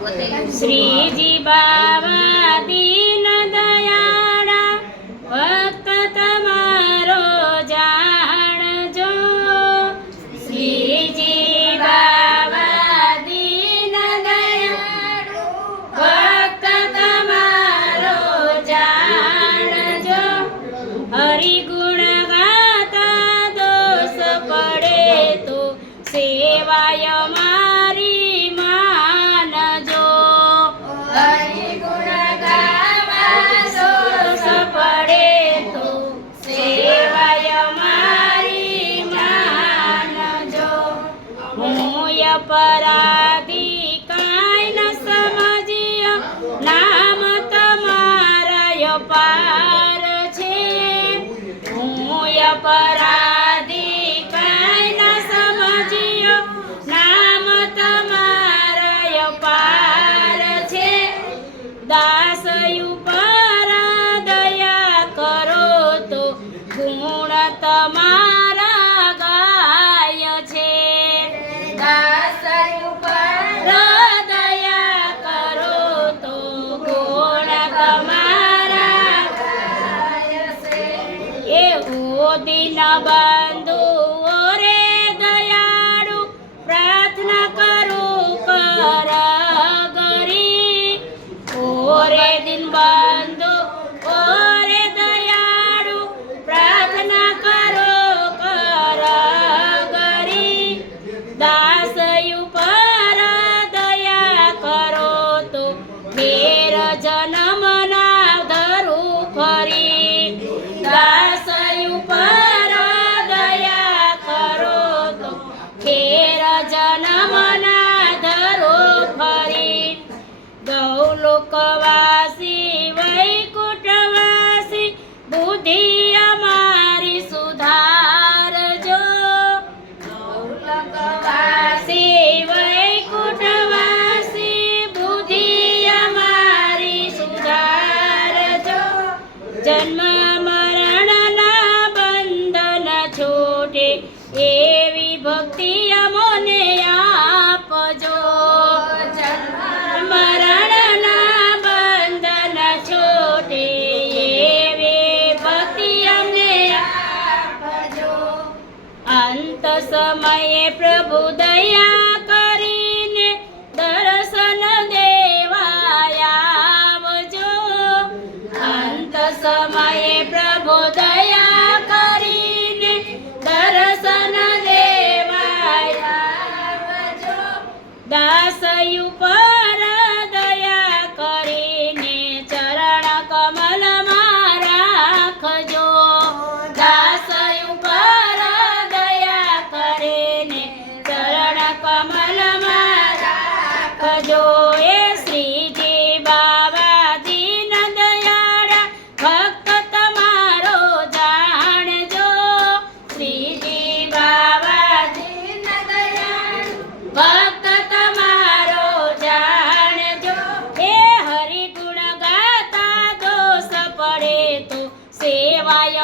श्रीजी बाबा दीन दयाळा भक्त तमारो जाणजो। श्रीजी बाबा दीन दयाळो भक्त तमारो जाणजो। हरि गुण गाता दोष पड़े तो सेवाय मारी मानजो। हरि गुण गावा दोष पड़े तो सेवाय मारी मानजो। हूँ अपराधी काई न समझियो नाम तमारा अपार छे। हूँ अपराधी काई न समझियो नाम तमारा अपार छे। दास पर दया करो तो गुण तमारा गाय छे। दास पर दया करो तो गुण तमारा गाय छे। एवो दिन बंधु रे दयाळु प्रार्थना करूं कर गरी। ओरे दिन बंधु ओरे दयाळु प्रार्थना करो कर गरी। दास पर दया करो तो फेर जन्म ना धरू फरी। दास पर दया करो तो फेर जन्म ना धरो फरी। गौलोकवासी वैकुंठवासी बुद्धि अमारी सुधारजो। गौलोकवासी वैकुंठवासी बुद्धि अमारी सुधारजो। जन्म मरण ना बंधन छोटे एवी भक्ति अमोने आपजो। मरण ना बंधन छोटे एवी भक्ति अमने आपजो। अंत समये प्रभु दया करीने दर्शन देवाया आवजो। अंत समये प्रभु दया करीने दर्शन देवाया आवजो। दास पर दया करीने चरण कमल में राखजो। दास पर दया करीने चरण कमल में राखजो। ए श्रीजी बाबा दीन दयाळा भक्त तमारो जाणजो। श्रीजी बाबा दीन दयाळु भक्त तमारो जाणजो। हे हरि गुण गाता दोष पड़े तो सेवाय